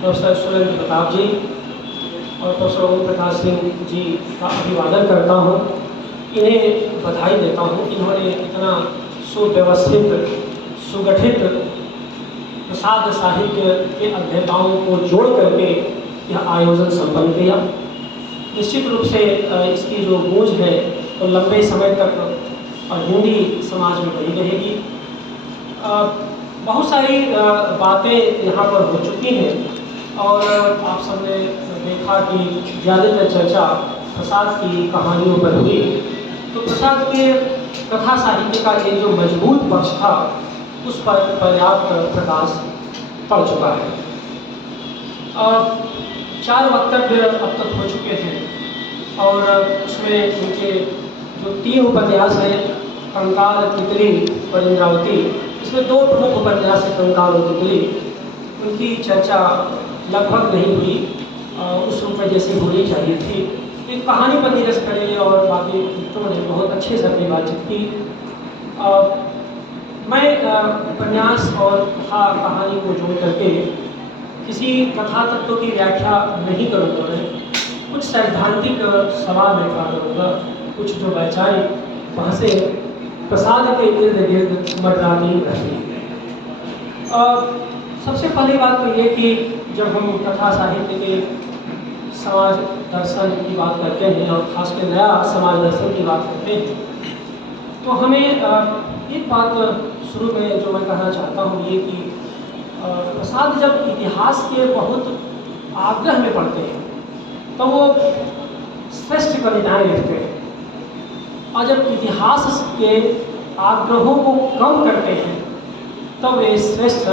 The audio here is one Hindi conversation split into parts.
प्रोफेसर सुरेंद्र प्रताप जी और प्रोफेसर ओम प्रकाश सिंह जी का अभिवादन करता हूँ। इन्हें बधाई देता हूँ। इन्होंने इतना सुव्यवस्थित सुगठित प्रसाद साहित्य के अध्येताओं को जोड़ करके यह आयोजन संपन्न किया। निश्चित रूप से इसकी जो गूंज है वो लंबे समय तक और हिंदी समाज में बनी रहेगी। बहुत सारी बातें यहाँ पर हो चुकी हैं और आप सबने देखा कि ज़्यादातर चर्चा प्रसाद की कहानियों पर हुई। तो प्रसाद के कथा साहित्य का एक जो मजबूत पक्ष था उस पर पर्याप्त प्रकाश पड़ चुका है। 4 वक्तव्य अब तक हो चुके हैं और उसमें उनके जो 3 उपन्यास हैं, कंकाल, तितली और इंद्रावती, इसमें 2 प्रमुख उपन्यास हैं, कंकाल और तितली, उनकी चर्चा लगभग नहीं हुई उस रूप में जैसी होनी चाहिए थी। एक कहानी पर नीरज खड़े और बाकी मित्रों ने बहुत अच्छे से अपनी बातचीत की। मैं उपन्यास और कथा कहानी को जोड़ करके किसी कथा तत्व की व्याख्या नहीं करूँगा। मैं कुछ सैद्धांतिक सवाल मैं खड़ा करूँगा, कुछ जो वैचारिक बहसें प्रसाद के इर्द गिर्द मंडराती रहती है। सबसे पहली बात तो ये कि जब हम कथा साहित्य के समाज दर्शन की बात करते हैं और खासकर नया समाज दर्शन की बात करते हैं तो हमें एक बात शुरू में जो मैं कहना चाहता हूँ ये कि प्रसाद जब इतिहास के बहुत आग्रह में पढ़ते हैं तो वो श्रेष्ठ कविताएं लिखते हैं, और जब इतिहास के आग्रहों को कम करते हैं तब वे श्रेष्ठ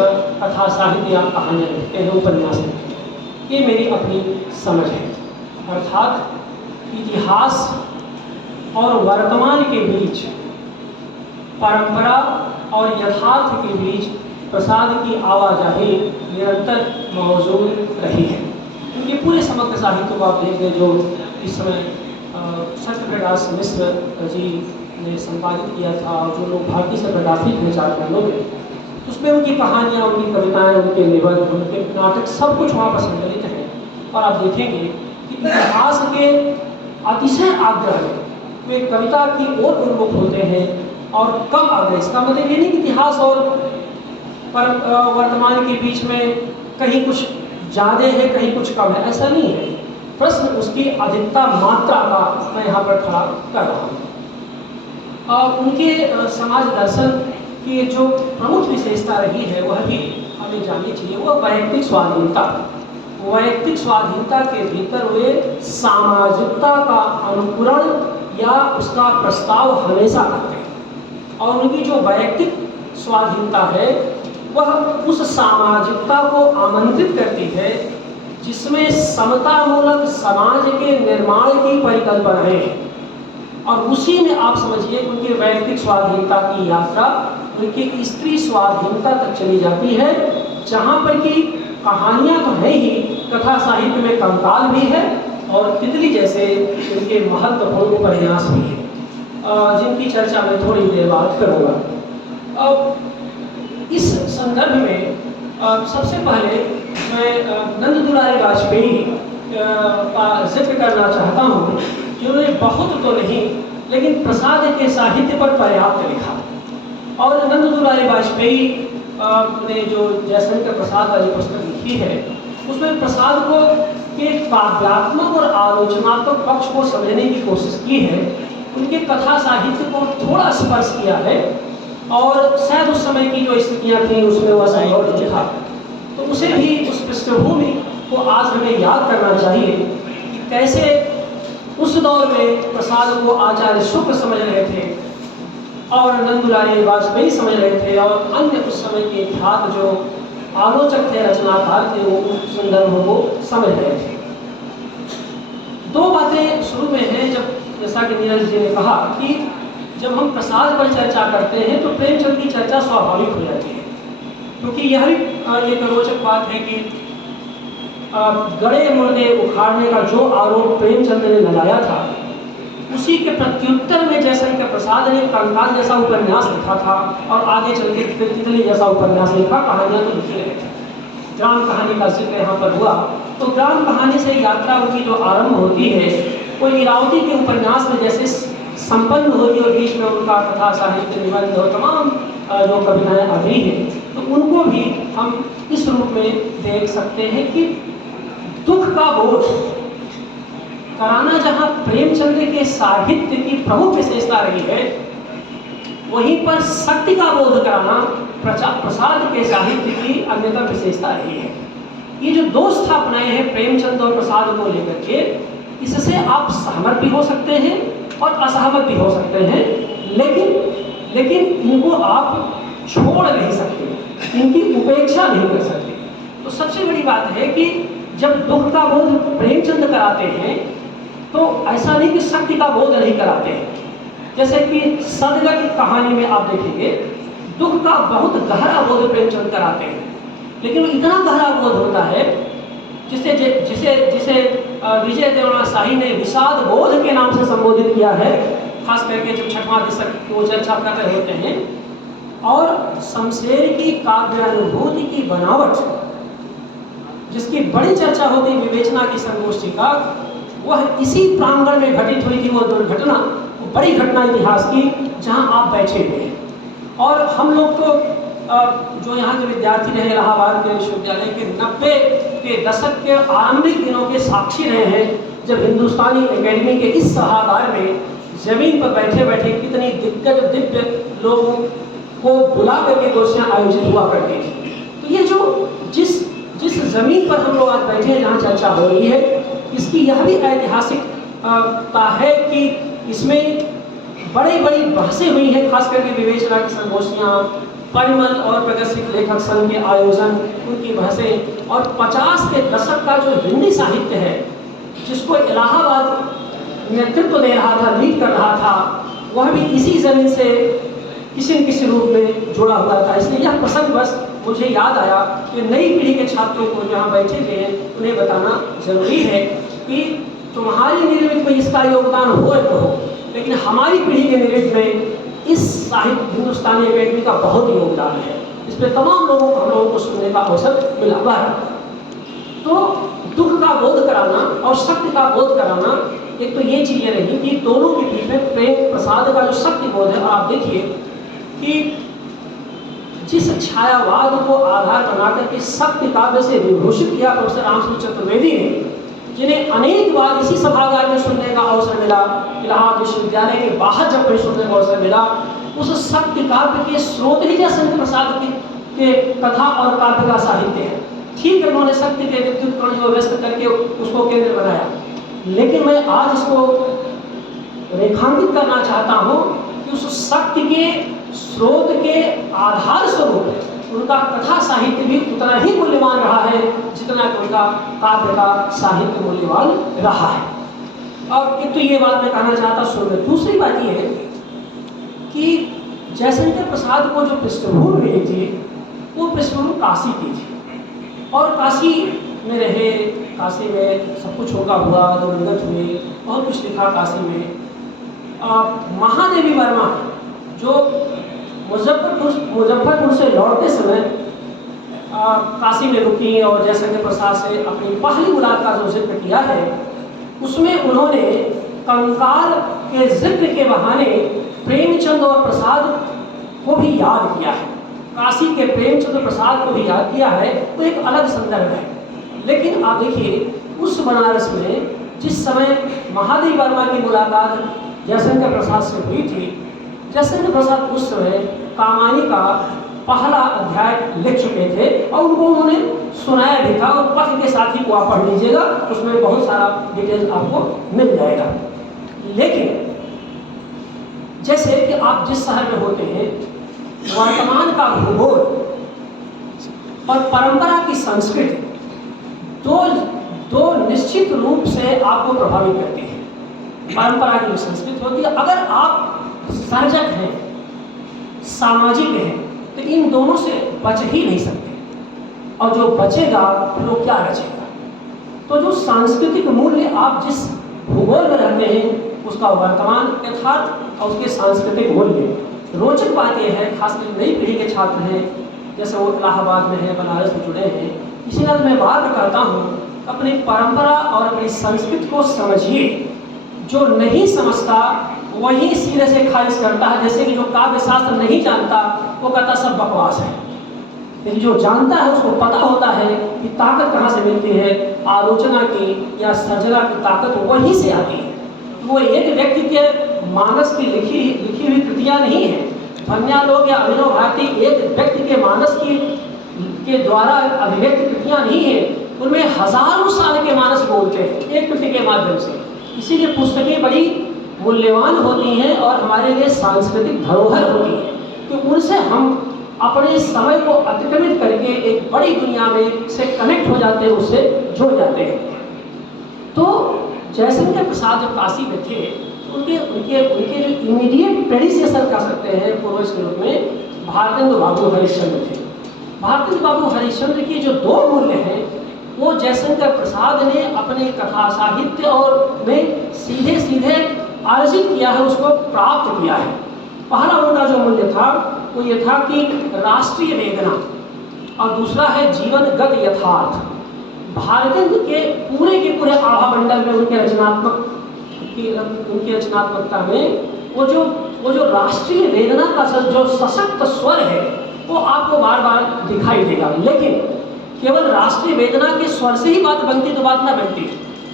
कथा साहित्य या कहानियाँ लिखते हैं, उपन्यास लिखते हैं। ये मेरी अपनी समझ है। अर्थात इतिहास और वर्तमान के बीच, परंपरा और यथार्थ के बीच प्रसाद की आवाजाही निरंतर मौजूद रही है। उनके पूरे समग्र साहित्य को आप देख लें जो इस समय सत्यप्रकाश मिश्र जी ने संपादित किया था और जो लोग भारतीय से प्रकाशित हुए 4 खंडों में, उसमें उनकी कहानियाँ, उनकी कविताएं, उनके निबंध, उनके नाटक सब कुछ वहाँ पर संकलित है। और आप देखेंगे कि इतिहास के अतिशय आग्रह में वे कविता की ओर उन्मुख होते हैं और कम आग्रह। इसका मतलब ये नहीं कि इतिहास और वर्तमान के बीच में कहीं कुछ ज़्यादा है कहीं कुछ कम है, ऐसा नहीं है। प्रश्न उसकी अधिकता मात्रा का मैं यहाँ पर खड़ा कर रहा हूँ। और उनके समाज दर्शन की जो प्रमुख विशेषता रही है वह भी हमें जाननी चाहिए, वह वैयक्तिक स्वाधीनता। वैयक्तिक स्वाधीनता के भीतर वे सामाजिकता का अनुकरण या उसका प्रस्ताव हमेशा करते हैं, और उनकी जो वैयक्तिक स्वाधीनता है वह उस सामाजिकता को आमंत्रित करती है जिसमें समतामूलक समाज के निर्माण की परिकल्पना है। और उसी में आप समझिए उनकी वैयक्तिक स्वाधीनता की यात्रा उनकी स्त्री स्वाधीनता तक चली जाती है, जहाँ पर कि कहानियाँ तो है ही, कथा साहित्य में कंकाल भी है और तितली जैसे उनके महत्वपूर्ण उपन्यास भी है जिनकी चर्चा मैं थोड़ी देर बाद करूँगा। इस संदर्भ में सबसे पहले मैं नंद दुलारी वाजपेयी का जिक्र करना चाहता हूँ, जिन्होंने बहुत तो नहीं लेकिन प्रसाद के साहित्य पर पर्याप्त लिखा। और नंद दुलारी वाजपेयी ने जो जयशंकर प्रसाद वाली पुस्तक लिखी है उसमें प्रसाद को के काव्यात्मक और आलोचनात्मक पक्ष को समझने की कोशिश की है, उनके कथा साहित्य को थोड़ा स्पर्श किया है और शायद उस समय की जो स्थितियाँ थी उसमें वह संभव नहीं था। तो उसे भी उस पृष्ठभूमि को आज हमें याद करना चाहिए कि कैसे उस दौर में प्रसाद को आचार्य शुक्ल समझ रहे थे और नंद दुलारी वाजपेयी समझ रहे थे और अन्य उस समय के ख्यात जो आलोचक थे, रचनाकार थे, वो उन संदर्भों को समझ रहे थे। 2 बातें शुरू में हैं। जब जैसा कि नीरज जी ने कहा कि जब हम प्रसाद पर चर्चा करते हैं तो प्रेमचंद की चर्चा स्वाभाविक हो जाती है, क्योंकि यह भी एक रोचक बात है कि गड़े मुर्दे उखाड़ने का जो आरोप प्रेमचंद ने लगाया था उसी के प्रत्युत्तर में जयशंकर प्रसाद ने कंकाल जैसा उपन्यास लिखा था और आगे चल के तितली जैसा उपन्यास लिखा, कहानियां तो लिखी रहे थे। ग्राम कहानी का जिक्र यहाँ पर हुआ, तो ग्राम कहानी से यात्रा उनकी जो आरंभ होती है वो इरावती के उपन्यास में जैसे संपन्न होती है और बीच में उनका कथा साहित्य निबंध और तमाम जो कविताएं आ गई हैं, तो उनको भी हम इस रूप में देख सकते हैं कि दुख का बोझ कराना जहाँ प्रेमचंद्र के साहित्य की प्रमुख विशेषता रही है, वहीं पर शक्ति का बोध कराना प्रसाद के साहित्य की अन्यतम विशेषता रही है। ये जो दो स्थापनाएं हैं प्रेमचंद और प्रसाद को लेकर के, इससे आप सहमत भी हो सकते हैं और असहमत भी हो सकते हैं, लेकिन इनको आप छोड़ नहीं सकते, इनकी उपेक्षा नहीं कर सकते। तो सबसे बड़ी बात है कि जब दुख का बोध प्रेमचंद कराते हैं तो ऐसा नहीं कि शक्ति का बोध नहीं कराते हैं। जैसे कि सदगत की कहानी में आप देखेंगे दुख का बहुत गहरा बोध प्रेमचंद कराते हैं, लेकिन इतना गहरा बोध होता है जिसे विजय देवराना शाही ने विषाद बोध के नाम से संबोधित किया है, खास करके जब छठवां दशक की वो चर्चा कर रहे होते हैं। और शमशेर की काव्यानुभूति की बनावट, जिसकी बड़ी चर्चा होती है विवेचना की संगोष्ठी का, वह इसी प्रांगण में घटित हुई थी। वो दुर्घटना, वो बड़ी घटना इतिहास की, जहां आप बैठे हुए हैं। और हम लोग तो जो यहाँ के विद्यार्थी रहे इलाहाबाद के विश्वविद्यालय के 90 के दशक के आरंभिक दिनों के साक्षी रहे हैं, जब हिंदुस्तानी एकेडमी के इस सभागार में जमीन पर बैठे बैठे कितनी दिग्गज दिव्य लोगों को बुला करके गोष्ठियाँ आयोजित हुआ करती थी। तो ये जो जिस जमीन पर हम लोग आज बैठे हैं, जहाँ चर्चा हो रही है, इसकी यह भी ऐतिहासिकता है कि इसमें बड़ी बड़ी बहसें हुई हैं, खास करके विवेचना की संगोष्ठियाँ, परिमल और प्रगतिशील लेखक संघ के आयोजन, उनकी बहसें, और 50 के दशक का जो हिंदी साहित्य है, जिसको इलाहाबाद नेतृत्व दे रहा था, लीड कर रहा था, वह भी इसी जमीन से किसी न किसी रूप में जुड़ा हुआ था। इसलिए यह प्रसंग बस मुझे याद आया कि नई पीढ़ी के छात्रों को जहाँ बैठे हुए हैं उन्हें बताना जरूरी है कि तुम्हारी निर्मित में इसका योगदान हो तो हो, लेकिन हमारी पीढ़ी के निर्मित में इस साहित्य हिंदुस्तानी एकेडमी का बहुत योगदान है। इस पर तमाम लोगों को हम लोगों को सुनने का अवसर मिला हुआ है। तो दुख का बोध कराना और शक्ति का बोध कराना, एक तो ये चीजें रही कि दोनों के बीच में प्रेम प्रसाद का जो शक्ति बोध है। आप देखिए कि जिस छायावाद को आधार बनाकर के शक्ति काव्य से विभूषित किया प्रोफेसर रामसूत्र चतुर्वेदी ने, जिन्हें अनेक बार इसी सभागार में सुनने का अवसर मिला, इलाहाबाद विश्वविद्यालय के बाहर जब कहीं सुनने का अवसर मिला, उस शक्ति काव्य के स्रोत ही जयशंकर प्रसाद के कथा और काव्य का साहित्य है। ठीक है, उन्होंने शक्ति के विद्युत कण को व्यस्त करके उसको केंद्र बनाया, लेकिन मैं आज इसको रेखांकित करना चाहता हूँ कि उस शक्ति के स्रोत के आधार स्वरूप उनका कथा साहित्य भी उतना ही मूल्यवान रहा है जितना कि उनका काव्य का साहित्य मूल्यवान रहा है। और एक तो ये बात मैं कहना चाहता शुरू में। दूसरी बात ये है कि जयशंकर प्रसाद को जो पृष्ठभूमि मिली थी वो पृष्ठभूमि काशी की थी, और काशी में रहे, काशी में सब कुछ होगा हुआ, दिवंगत हुए, बहुत कुछ लिखा काशी में। महादेवी वर्मा जो मुजफ्फरपुर से लौटते समय काशी में रुकी और जयशंकर प्रसाद से अपनी पहली मुलाकात जो जिक्र किया है, उसमें उन्होंने कंकाल के जिक्र के बहाने प्रेमचंद और प्रसाद को भी याद किया है। काशी के प्रेमचंद प्रसाद को भी याद किया है, वो एक अलग संदर्भ है। लेकिन आप देखिए उस बनारस में जिस समय महादेवी वर्मा की मुलाकात जयशंकर प्रसाद से हुई थी, जयशंकर प्रसाद उस समय कामानी का पहला अध्याय लिख चुके थे और उनको उन्होंने सुनाया भी था, और पत्र के साथ ही वो आप पढ़ लीजिएगा, उसमें बहुत सारा डिटेल्स आपको मिल जाएगा। लेकिन जैसे कि आप जिस शहर में होते हैं, वर्तमान का भूगोल और परंपरा की संस्कृति दो निश्चित रूप से आपको प्रभावित करती है। परंपरा की जो संस्कृति होती है, अगर आप सर्जक हैं, सामाजिक हैं, तो इन दोनों से बच ही नहीं सकते, और जो बचेगा फिर वो क्या रचेगा। तो जो सांस्कृतिक मूल्य आप जिस भूगोल में रहते हैं उसका वर्तमान यथार्थ और उसके सांस्कृतिक मूल्य। रोचक बात यह है, खासकर नई पीढ़ी के छात्र हैं, जैसे वो इलाहाबाद में हैं, बनारस में जुड़े हैं, इसीलिए मैं बात करता हूँ, अपनी परंपरा और अपनी संस्कृति को समझिए। जो नहीं समझता वही सीधे से खारिज करता है। जैसे कि जो काव्य शास्त्र नहीं जानता वो कहता सब बकवास है, लेकिन जो जानता है उसको पता होता है कि ताकत कहाँ से मिलती है। आलोचना की या सर्जना की ताकत वहीं से आती है। वो एक व्यक्ति के मानस की लिखी हुई कृतियाँ नहीं है। ध्वन्यालोक या अभिनव भारती एक व्यक्ति के मानस के द्वारा अभिव्यक्त कृतियाँ नहीं है, उनमें हजारों साल के मानस बोलते हैं एक कृति के माध्यम से। इसीलिए पुस्तकें बड़ी मूल्यवान होती हैं और हमारे लिए सांस्कृतिक धरोहर होती है, कि उनसे हम अपने समय को अतिक्रमित करके एक बड़ी दुनिया में से कनेक्ट हो जाते हैं, उससे जुड़ जाते हैं। तो जयशंकर प्रसाद जब काशी में थे, उनके उनके उनके जो इमीडिएट प्रेडिसेसर कह सकते हैं पूर्वज के रूप में भारतेंद्र बाबू हरिश्चंद्र थे। भारतेंद्र बाबू हरिश्चंद्र के जो दो मूल्य हैं वो जयशंकर प्रसाद ने अपने कथा साहित्य और में सीधे सीधे अर्जित किया है, उसको प्राप्त किया है। पहला उनका जो मूल्य था वो ये था कि राष्ट्रीय वेदना, और दूसरा है जीवनगत यथार्थ। भारतेंद्र के पूरे आभा मंडल में उनके रचनात्मकता में वो जो राष्ट्रीय वेदना का जो सशक्त स्वर है वो आपको बार बार दिखाई देगा। लेकिन केवल राष्ट्रीय वेदना के स्वर से ही बात बनती तो बात ना बनती,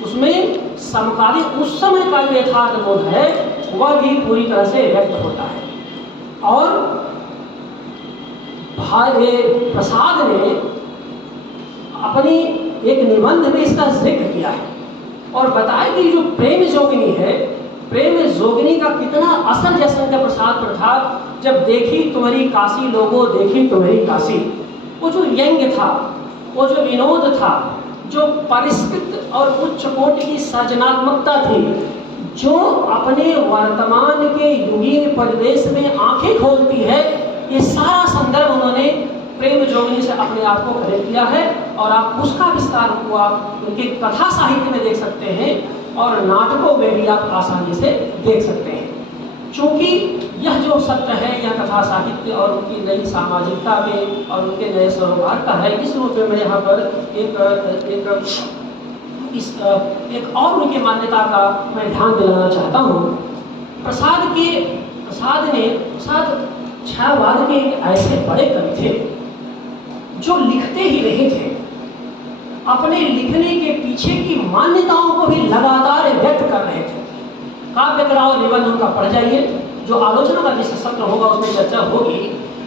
उसमें समकालीन उस समय का जो यथार्थ बोध है वह भी पूरी तरह से व्यक्त होता है। और प्रसाद ने अपनी एक निबंध में इसका जिक्र किया है और बताया कि जो प्रेम जोगिनी है, प्रेम जोगिनी का कितना असर जयशंकर प्रसाद पर था। जब देखी तुम्हारी काशी लोगों, देखी तुम्हारी काशी, वो जो व्यंग्य था, वो जो विनोद था, जो परिष्कृत और उच्च कोटि की सृजनात्मकता थी, जो अपने वर्तमान के युगीन परिवेश में आंखें खोलती है, ये सारा संदर्भ उन्होंने प्रेम जोगिनी से अपने आप को कनेक्ट किया है। और आप उसका विस्तार को आप उनके कथा साहित्य में देख सकते हैं और नाटकों में भी आप आसानी से देख सकते हैं। चूँकि यह जो सत्य है, यह कथा साहित्य और उनकी नई सामाजिकता में और उनके नए सरोकार का है, इस रूप में मैं यहाँ पर एक और उनकी मान्यता का मैं ध्यान दिलाना चाहता हूँ। प्रसाद छायावाद के एक ऐसे बड़े कवि थे जो लिखते ही नहीं थे, अपने लिखने के पीछे की मान्यताओं को भी लगातार व्यक्त कर रहे थे। काव्य कला और निबंध उनका पढ़ जाइए, जो आलोचना का जिस सत्र होगा उसमें चर्चा होगी।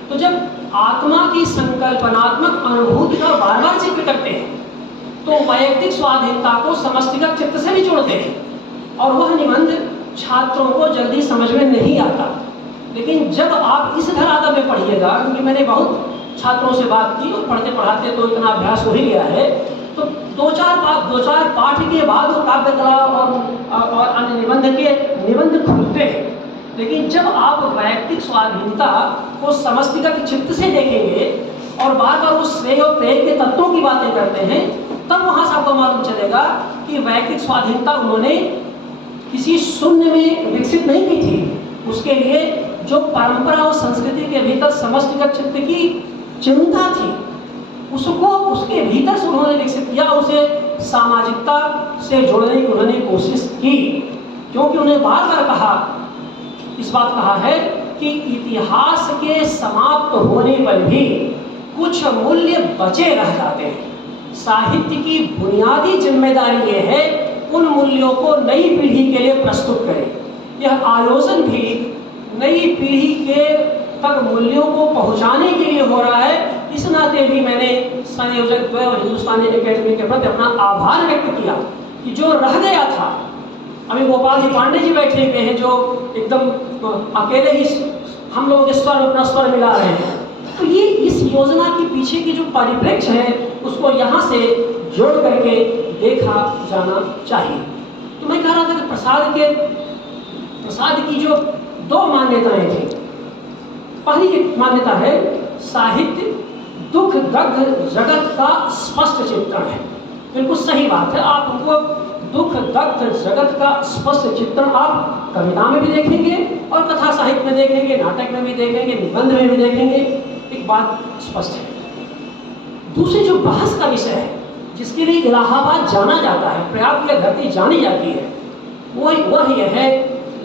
तो जब आत्मा की संकल्पनात्मक अनुभूति का बार बार जिक्र करते हैं तो वैयक्तिक स्वाधीनता को समष्टिगत चित्त से भी जोड़ते हैं और वह निबंध छात्रों को जल्दी समझ में नहीं आता। लेकिन जब आप इस धरातल में पढ़िएगा, क्योंकि मैंने बहुत छात्रों से बात की और पढ़ते पढ़ाते तो इतना अभ्यास हो ही गया है, तो दो चार पाठ के बाद वो काव्य कला और अन्य निबंध खुलते हैं। लेकिन जब आप वैयक्तिक स्वाधीनता को समष्टिगत चित्त से देखेंगे और बार बार वो श्रेय और प्रेय के तत्वों की बातें करते हैं, तब वहां से आपको मालूम चलेगा कि वैयक्तिक स्वाधीनता उन्होंने किसी शून्य में विकसित नहीं की थी। उसके लिए जो परंपरा और संस्कृति के भीतर समष्टिगत चित्त की चिंता थी, उसको उसके भीतर से उन्होंने विकसित किया, उसे सामाजिकता से जोड़ने की उन्होंने कोशिश की। क्योंकि उन्हें बार बार इस बात कहा है कि इतिहास के समाप्त होने पर भी कुछ मूल्य बचे रह जाते हैं। साहित्य की बुनियादी जिम्मेदारी यह है उन मूल्यों को नई पीढ़ी के लिए प्रस्तुत करें। यह आयोजन भी नई पीढ़ी के तक मूल्यों को पहुंचाने के लिए हो रहा है। इस नाते भी मैंने संयोजक और हिंदुस्तानी एकेडमी के प्रति अपना आभार व्यक्त किया कि जो रह गया था, अभी गोपाल जी पांडे जी बैठे हुए हैं जो एकदम अकेले ही हम लोगों के स्वर में अपना स्वर मिला रहे हैं। तो ये इस योजना के पीछे की जो परिप्रेक्ष्य है उसको यहाँ से जोड़ करके देखा जाना चाहिए। तो मैं कह रहा था कि प्रसाद की जो दो मान्यताएं थी। पहली मान्यता है साहित्य दुख दग्ध जगत का स्पष्ट चित्रण है। बिल्कुल सही बात है। आप उनको दुख दग्ध जगत का स्पष्ट चित्रण आप कविता में भी देखेंगे और कथा साहित्य में देखेंगे, नाटक में भी देखेंगे, निबंध में भी देखेंगे। एक बात स्पष्ट है, दूसरी जो बहस का विषय है, जिसके लिए इलाहाबाद जाना जाता है, प्रयाग की धरती जानी जाती है, वह यह है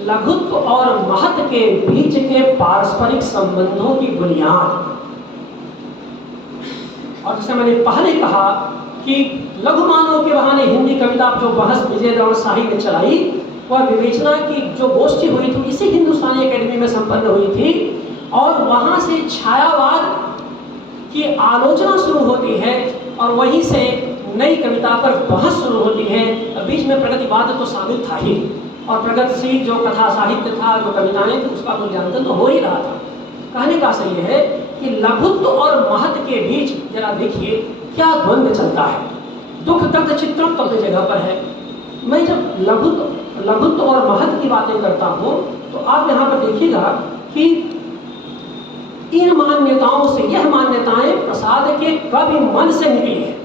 लघुत्व और महत्व के बीच के पारस्परिक संबंधों की बुनियाद। और जैसे मैंने पहले कहा कि लघु मानव के बहाने हिंदी कविता जो बहस विजयद्रविड़ शाही ने चलाई, वह विवेचना की जो गोष्ठी हुई थी इसी हिंदुस्तानी एकेडमी में संपन्न हुई थी, और वहां से छायावाद की आलोचना शुरू होती है और वहीं से नई कविता पर बहस शुरू होती है। बीच में प्रगतिवाद तो शामिल था ही, और प्रगतिशील जो कथा साहित्य था, जो कविताएं थी, उसका मूल्यांकन तो हो ही रहा था। कहने का सही है कि लघुत्व और महत्व के बीच जरा देखिए क्या द्वंद्व चलता है। दुख दग्ध चित्रम तो अपनी जगह पर है। मैं जब लघुत्व और महत्व की बातें करता हूं तो आप यहाँ पर देखिएगा कि इन मान्यताओं से, यह मान्यताएं प्रसाद के कवि मन से निकली है,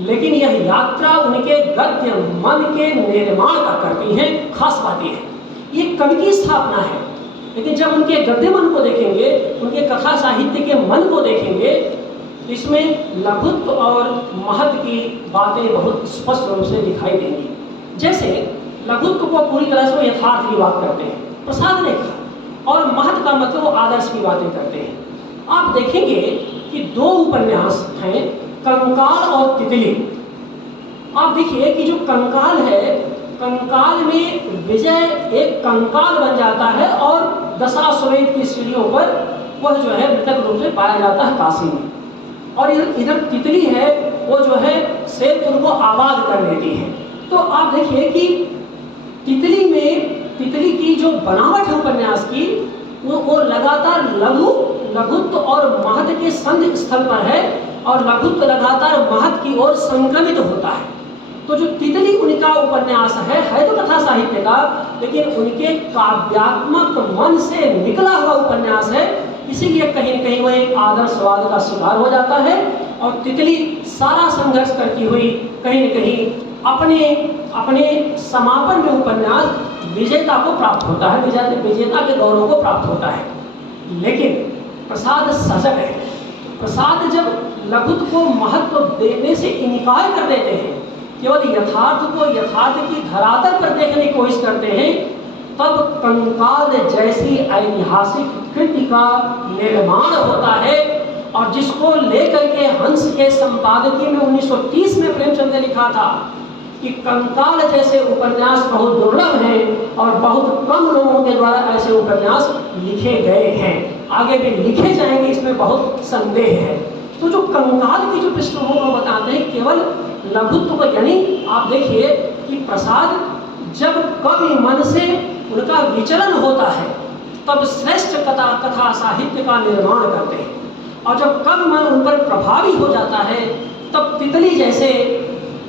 लेकिन यह यात्रा उनके गद्य मन के निर्माण का करती है। खास बात यह है ये कवि की स्थापना है, लेकिन जब उनके गद्य मन को देखेंगे, उनके कथा साहित्य के मन को देखेंगे, इसमें लघुत्व और महत्व की बातें बहुत स्पष्ट रूप से दिखाई देंगी। जैसे लघुत्व को पूरी तरह से यथार्थ की बात करते हैं, प्रसाद ने कहा, और महत्व का मतलब आदर्श की बातें करते हैं। आप देखेंगे कि दो उपन्यास हैं, कंकाल और तितली। आप देखिए कि जो कंकाल है, कंकाल में विजय एक कंकाल बन जाता है और दशाश्वमेध की सीढ़ियों पर वह जो है मृतक रूप से पाया जाता है काशी में, और इधर तितली है, वो जो है शेर उनको आबाद कर लेती है। तो आप देखिए कि तितली की जो बनावट है उपन्यास की, वो लगातार लघुत्व और महत्व के संधि स्थल पर है, और लघुत्व लगातार महत्व की ओर संक्रमित होता है। तो जो तितली उनका उपन्यास है तो कथा साहित्य का, लेकिन उनके काव्यात्मक मन से निकला हुआ उपन्यास है, इसीलिए कहीं न कहीं वह एक आदर्शवाद का शिकार हो जाता है। और तितली सारा संघर्ष करती हुई कहीं न कहीं अपने समापन में उपन्यास विजेता को प्राप्त होता है, विजेता के गौरव को प्राप्त होता है। लेकिन प्रसाद सजग है। प्रसाद जब लघुत्व को महत्व देने से इनकार कर देते हैं, केवल यथार्थ को यथार्थ की धरातल पर देखने की कोशिश करते हैं, तब कंकाल जैसी ऐतिहासिक कृति का निर्माण होता है। और जिसको लेकर के हंस के संपादकीय में 1930 में प्रेमचंद ने लिखा था कि कंकाल जैसे उपन्यास बहुत दुर्लभ हैं और बहुत कम लोगों के द्वारा ऐसे उपन्यास लिखे गए हैं, आगे भी लिखे जाएंगे, इसमें बहुत संदेह है। तो जो कंकाल की जो पृष्ठभूमि को बताते हैं केवल लघुत्व को, यानी आप देखिए कि प्रसाद जब कवि मन से उनका विचलन होता है तब श्रेष्ठ कथा साहित्य का निर्माण करते हैं, और जब कवि मन उन पर प्रभावी हो जाता है तब तितली जैसे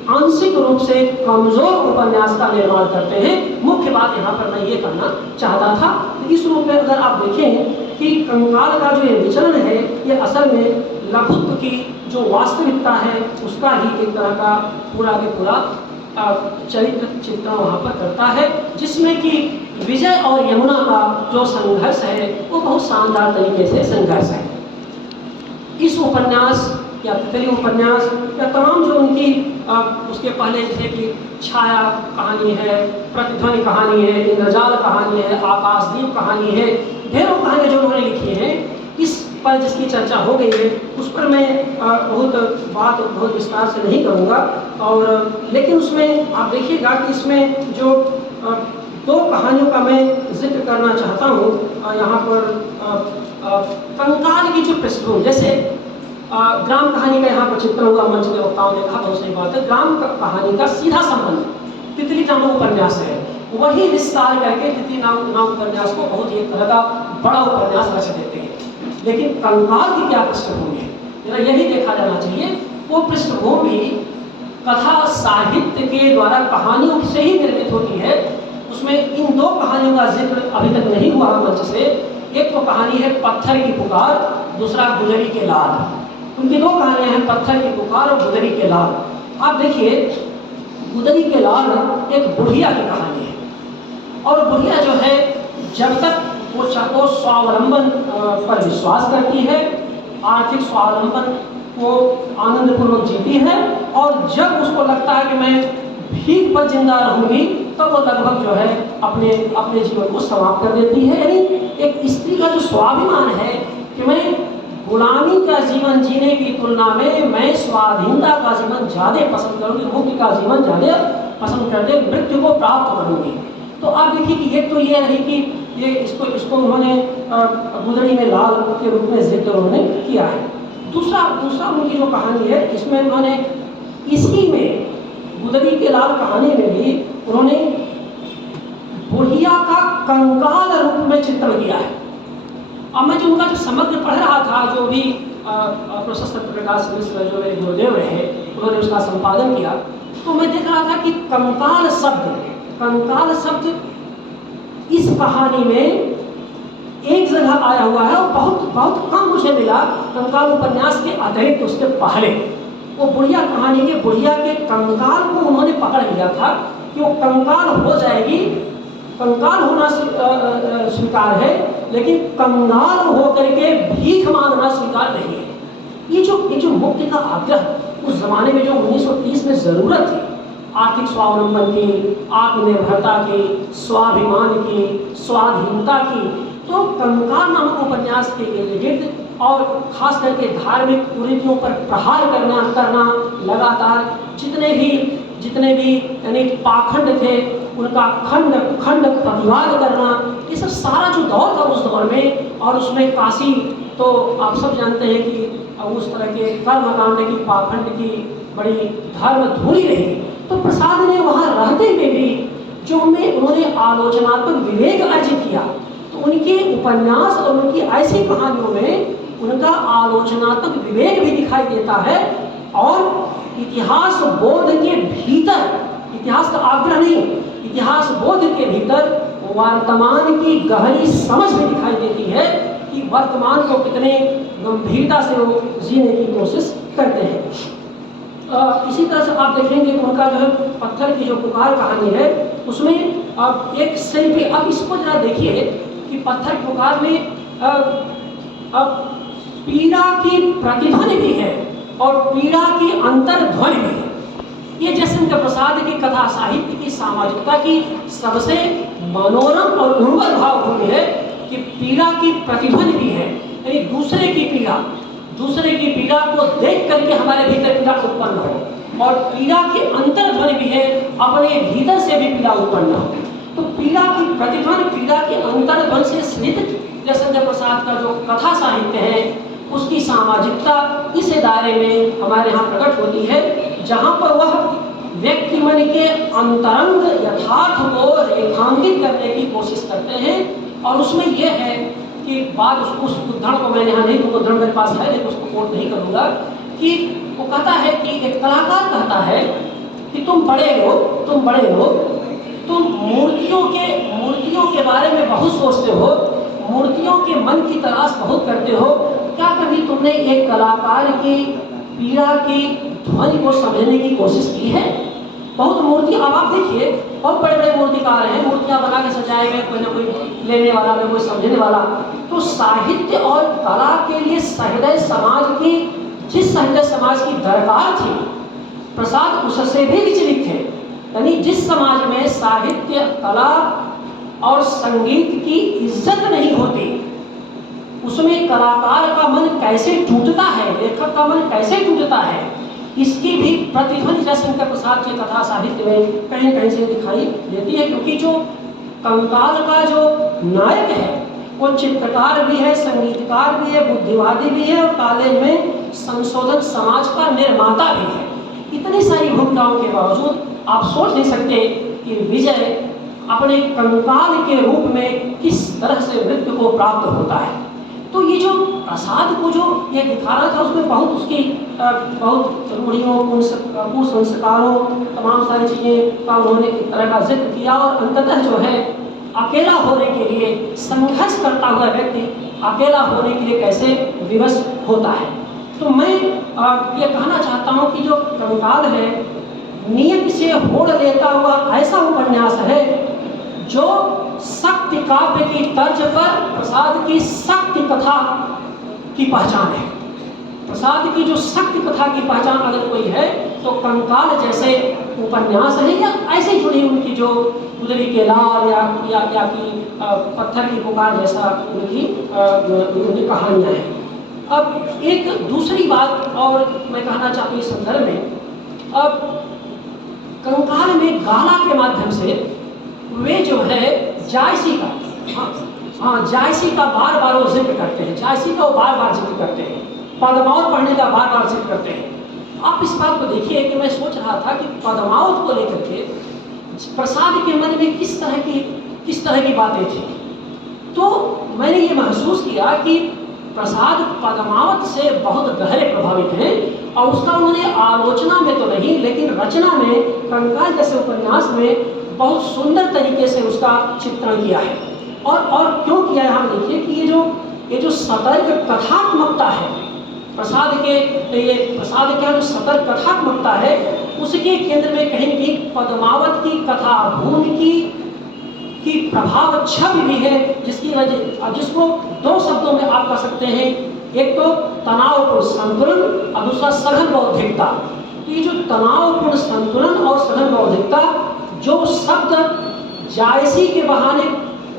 आंशिक रूप से कमजोर उपन्यास का निर्माण करते हैं। मुख्य बात यहाँ पर मैं ये कहना चाहता था। इस रूप में अगर आप देखें कि कंकाल का जो ये विचलन है, ये असल में लघुत्व की जो वास्तविकता है उसका ही एक तरह का पूरा के पूरा चरित्र चित्रण वहाँ पर करता है, जिसमें कि विजय और यमुना का जो संघर्ष है वो बहुत शानदार तरीके से संघर्ष है। इस उपन्यास या तितली उपन्यास या तमाम जो उनकी उसके पहले जैसे कि छाया कहानी है, प्रतिध्वनि कहानी है, इंद्रजाल कहानी है, आकाशदीप कहानी है, ढेरों कहानियाँ जो उन्होंने लिखी हैं, इस पर जिसकी चर्चा हो गई है उस पर मैं बहुत विस्तार से नहीं करूँगा। और लेकिन उसमें आप देखिएगा कि इसमें जो दो कहानियों का मैं जिक्र करना चाहता हूँ यहाँ पर। कंकाल की जो पृष्ठभूमि, जैसे ग्राम कहानी का यहाँ पर चित्रण हुआ, मंच के वक्ताओं ने कहा बहुत सही बात है। ग्राम कहानी का सीधा संबंध तितली नामक उपन्यास है, वही विस्तार करके तितली नामक उपन्यास को बहुत ही एक तरह का बड़ा उपन्यास रच देते हैं। लेकिन कंकाल की क्या पृष्ठभूमि है, जरा यही देखा जाना चाहिए। वो पृष्ठभूमि कथा साहित्य के द्वारा कहानियों से ही निर्मित होती है। उसमें इन दो कहानियों का जिक्र अभी तक नहीं हुआ मंच से। एक तो कहानी है पत्थर की पुकार, दूसरा गुजरी के लाल। उनकी दो कहानियां हैं, पत्थर की पुकार और गुजरी के लाल। आप देखिए गुजरी के लाल एक बुढ़िया की कहानी है, और बुढ़िया जो है जब तक वो स्वावलंबन पर विश्वास करती है, आर्थिक स्वावलंबन वो आनंदपूर्वक जीती है, और जब उसको लगता है कि मैं भीख पर जिंदा रहूंगी, तब वो लगभग जो है अपने अपने जीवन को समाप्त कर देती है। यानी एक स्त्री का जो स्वाभिमान है कि मैं गुलामी का जीवन जीने की तुलना में मैं स्वाधीनता का जीवन ज़्यादा पसंद करूंगी, मुक्ति का जीवन ज़्यादा पसंद करते मृत्यु को प्राप्त करूंगी। तो आप देखिए कि एक तो ये रही कि ये इसको उन्होंने गुदड़ी में लाल के रूप में जिक्र उन्होंने किया है। दूसरा उनकी जो कहानी है, इसमें उन्होंने इसी में गुदड़ी के लाल कहानी में भी उन्होंने बुढ़िया का कंकाल रूप में चित्रण किया है। अब मैं जो उनका जो समग्र पढ़ रहा था, जो भी प्रोफेसर सत्यप्रकाश मिश्र जो मेरे गुरुदेव रहे, उन्होंने उसका संपादन किया, तो मैं देख रहा था कि कंकाल शब्द इस कहानी में एक जगह आया हुआ है, और बहुत कम मुझे मिला कंकाल उपन्यास के अतिरिक्त उसके पहले। वो बुढ़िया कहानी के बुढ़िया के कंकाल को उन्होंने पकड़ लिया था कि वो कंकाल हो जाएगी, कंकाल होना स्वीकार है, लेकिन कंगाल होकर के भीख मांगना स्वीकार नहीं है। ये जो मुक्ति का आग्रह उस जमाने में जो 1930 में जरूरत थी, आर्थिक स्वावलंबन की, आत्मनिर्भरता की, स्वाभिमान की, स्वाधीनता की, तो कंकाल नामक उपन्यास के इर्द और खास करके धार्मिक कुरीतियों पर प्रहार करना लगातार जितने भी यानी पाखंड थे उनका खंड प्रतिवाद करना, ये सब सारा जो दौर था उस दौर में। और उसमें काशी तो आप सब जानते हैं कि उस तरह के कर्मकांड की, पाखंड की बड़ी धर्म धूरी रही। तो प्रसाद ने वहाँ रहते हुए भी जो उन्होंने आलोचनात्मक विवेक अर्जित किया, तो उनके उपन्यास और उनकी ऐसी कहानियों में उनका आलोचनात्मक विवेक भी दिखाई देता है, और इतिहास बोध के भीतर, इतिहास का आग्रह नहीं, इतिहास बोध के भीतर वर्तमान की गहरी समझ भी दिखाई देती है कि वर्तमान को कितने गंभीरता से वो जीने की कोशिश करते हैं। इसी तरह से आप देखेंगे कि उनका जो है पत्थर की जो पुकार कहानी है, उसमें अब एक शिल्पी, अब इसको जरा देखिए कि पत्थर की पुकार में अब पीड़ा की प्रतिध्वनि भी है और पीड़ा की अंतर्ध्वनि भी है। ये जयशंकर प्रसाद की कथा साहित्य की सामाजिकता की सबसे मनोरम और उर्वर भावभूमि है कि पीड़ा की प्रतिध्वनि भी है, यानी दूसरे की पीड़ा को देख करके हमारे भीतर पीड़ा उत्पन्न हो, और पीड़ा की अंतर्ध्वनि भी है, अपने भीतर से भी पीड़ा उत्पन्न हो। तो पीड़ा की प्रतिध्वनि, पीड़ा की अंतर्ध्वनि से स्नित जयशंकर प्रसाद का जो कथा साहित्य है, उसकी सामाजिकता इस दायरे में हमारे यहाँ प्रकट होती है, जहाँ पर वह व्यक्ति मन के अंतरंग यथार्थ को रेखांकित करने की कोशिश करते हैं। और उसमें यह है कि बात उस उद्धरण को मैंने यहाँ नहीं, तो उद्धरण मेरे पास है लेकिन उसको कोट नहीं करूँगा, कि वो कहता है कि एक कलाकार कहता है कि तुम बड़े हो, तुम मूर्तियों के बारे में बहुत सोचते हो, मूर्तियों के मन की तलाश बहुत करते हो, क्या कभी तुमने एक कलाकार की पीड़ा की ध्वनि को समझने की कोशिश की है? बहुत मूर्ति, अब आप देखिए बहुत बड़े बड़े मूर्तिकार हैं, मूर्तियां बना के सजाए गए, कोई ना कोई लेने वाला, कोई समझने वाला। तो साहित्य और कला के लिए सहृदय समाज की, जिस सहृदय समाज की दरकार थी, प्रसाद उससे भी विचलित थे। यानी जिस समाज में साहित्य, कला और संगीत की इज्जत नहीं होती, उसमें कलाकार का मन कैसे टूटता है, लेखक का मन कैसे टूटता है, इसकी भी प्रतिध्वनि जयशंकर प्रसाद के कथा साहित्य में कहीं कहीं से दिखाई देती है। क्योंकि जो कंकाल का जो नायक है वो चित्रकार भी है, संगीतकार भी है, बुद्धिवादी भी है, और कॉलेज में संशोधन समाज का निर्माता भी है। इतनी सारी भूमिकाओं के बावजूद आप सोच नहीं सकते कि विजय अपने कंकाल के रूप में किस तरह से मृत्यु को प्राप्त होता है। तो ये जो प्रसाद को जो ये दिखा रहा था, उसमें बहुत उसकी बहुत रूढ़ियों, कुसंस्कारों, तमाम सारी चीज़ें का उन्होंने एक तरह का जिक्र किया। और अंततः जो है अकेला होने के लिए संघर्ष करता हुआ व्यक्ति अकेला होने के लिए कैसे विवश होता है। तो मैं ये कहना चाहता हूँ कि जो कंकाल है, नियत से होड़ लेता हुआ ऐसा उपन्यास है जो शक्ति काव्य की तर्ज पर प्रसाद की शक्ति कथा की पहचान है। प्रसाद की जो सत्य कथा की पहचान अगर कोई है तो कंकाल जैसे उपन्यास है या ऐसे जुड़ी उनकी जो गुदरी के लाल या कि पत्थर की पुकार जैसा उनकी कहानियाँ हैं। अब एक दूसरी बात और मैं कहना चाहता हूँ इस संदर्भ में, अब कंकाल में गाला के माध्यम से वे जो है जायसी का जायसी का बार बार वो जिक्र करते हैं, जायसी का वो बार बार जिक्र करते हैं, पद्मावत पढ़ने का बार बार जिक्र करते हैं। आप इस बात को देखिए कि मैं सोच रहा था कि पद्मावत को लेकर के प्रसाद के मन में किस तरह की बातें थी। तो मैंने ये महसूस किया कि प्रसाद पद्मावत से बहुत गहरे प्रभावित हैं और उसका उन्होंने आलोचना में तो नहीं लेकिन रचना में कंकाल जैसे उपन्यास में बहुत सुंदर तरीके से उसका चित्रण किया है। और क्यों किया है, हम देखिए कि ये जो सतर्क कथात्मकता है प्रसाद के जो सतर्क कथात्मकता है उसके केंद्र में कहीं न कहीं पद्मावत की कथा भून की प्रभाव छवि भी है, जिसकी वजह जिसको दो शब्दों में आप कह सकते हैं, एक तो तनावपूर्ण संतुलन और दूसरा सघन बौद्धिकता। तो ये जो तनावपूर्ण संतुलन और सघन बौद्धिकता जो शब्द जायसी के बहाने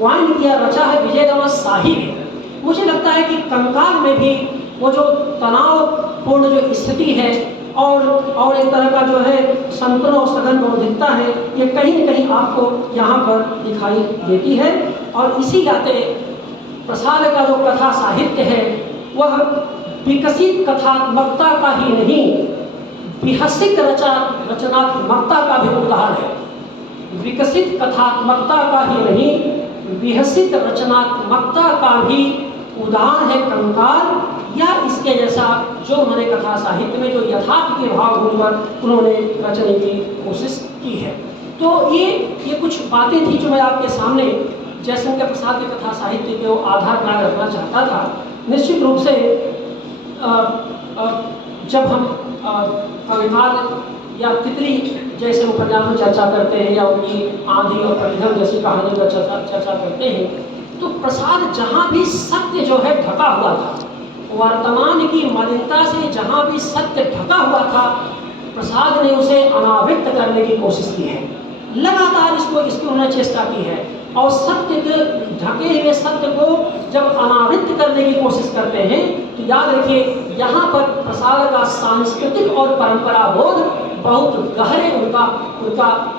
वाइन किया रचा है विजयदामा साहिब है, मुझे लगता है कि कंकाल में भी वो जो तनावपूर्ण जो स्थिति है और एक तरह का जो है संतुलन और सघन बौद्धिकता है, ये कहीं न कहीं आपको यहाँ पर दिखाई देती है। और इसी नाते प्रसाद का जो कथा साहित्य है वह विकसित कथात्मकता का ही नहीं विहसित रचनात्मकता का भी उदाहरण है। विकसित कथात्मकता का ही नहीं विहसित रचनात्मकता का भी उदाहरण है कंकाल या इसके जैसा जो उन्होंने कथा साहित्य में जो यथार्थ के भाव पर उन्होंने रचने की कोशिश की है। तो ये कुछ बातें थी जो मैं आपके सामने जयशंकर प्रसाद के कथा साहित्य के आधार पर रखना चाहता था। निश्चित रूप से जब हम कंकाल या तितली जैसे उपन्यास में चर्चा करते हैं या उनकी आंधी और प्रतिधन जैसी कहानी पर चर्चा करते हैं तो प्रसाद जहाँ भी सत्य जो है ढका हुआ था, वर्तमान की मलिनता से जहाँ भी सत्य ढका हुआ था, प्रसाद ने उसे अनावृत करने की कोशिश की है। लगातार इसकी उन्होंने चेष्टा की है और सत्य के ढके हुए सत्य को जब अनावृत करने की कोशिश करते हैं तो याद रखिए यहाँ पर प्रसाद का सांस्कृतिक और परंपरा बोध बहुत गहरे उनका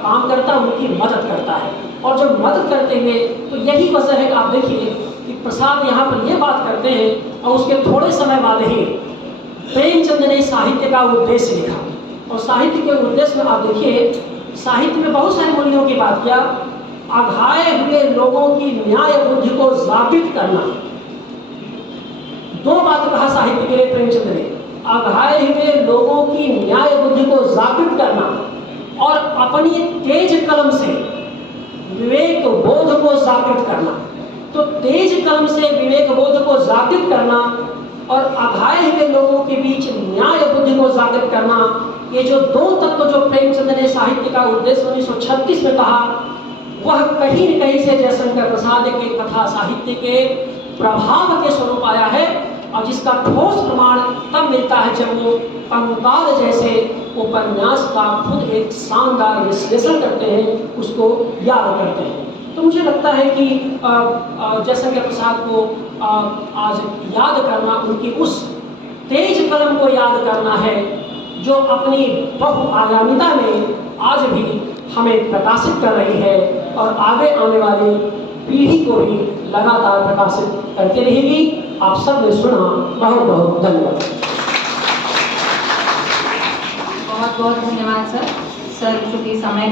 काम करता है, उनकी मदद करता है। और जब मदद करते हुए तो यही वजह है कि आप देखिए कि प्रसाद यहाँ पर ये बात करते हैं और उसके थोड़े समय बाद ही प्रेमचंद ने साहित्य का उद्देश्य लिखा। और साहित्य के उद्देश्य में आप देखिए साहित्य में बहुत सारे मूल्यों की बात किया। अघाए हुए लोगों की न्याय बुद्धि को जागृत करना, दो बात कहा साहित्य के लिए प्रेमचंद ने, अघाए हुए लोगों की न्याय बुद्धि को जागृत करना और अपनी तेज कलम से विवेक बोध को जागृत करना। तो तेज कलम से विवेक बोध को जागृत करना और अघाए हुए लोगों के बीच न्याय बुद्धि को जागृत करना, ये जो दो तत्व जो प्रेमचंद ने साहित्य का उद्देश्य 1936 में कहा, वह कहीं न कहीं से जयशंकर प्रसाद के कथा साहित्य के प्रभाव के स्वरूप आया है। और जिसका ठोस प्रमाण तब मिलता है जब वो कंकाल जैसे उपन्यास का खुद एक शानदार विश्लेषण करते हैं, उसको याद करते हैं। तो मुझे लगता है कि जयशंकर प्रसाद को आज याद करना, उनकी उस तेज कलम को याद करना है जो अपनी बहुआयामिता में आज भी हमें प्रकाशित कर रही है और आगे आने वाली पीढ़ी को भी लगातार प्रकाशित करती रहेगी। आप सब ने सुना, बहुत बहुत धन्यवाद। बहुत बहुत धन्यवाद सर। चूंकि समय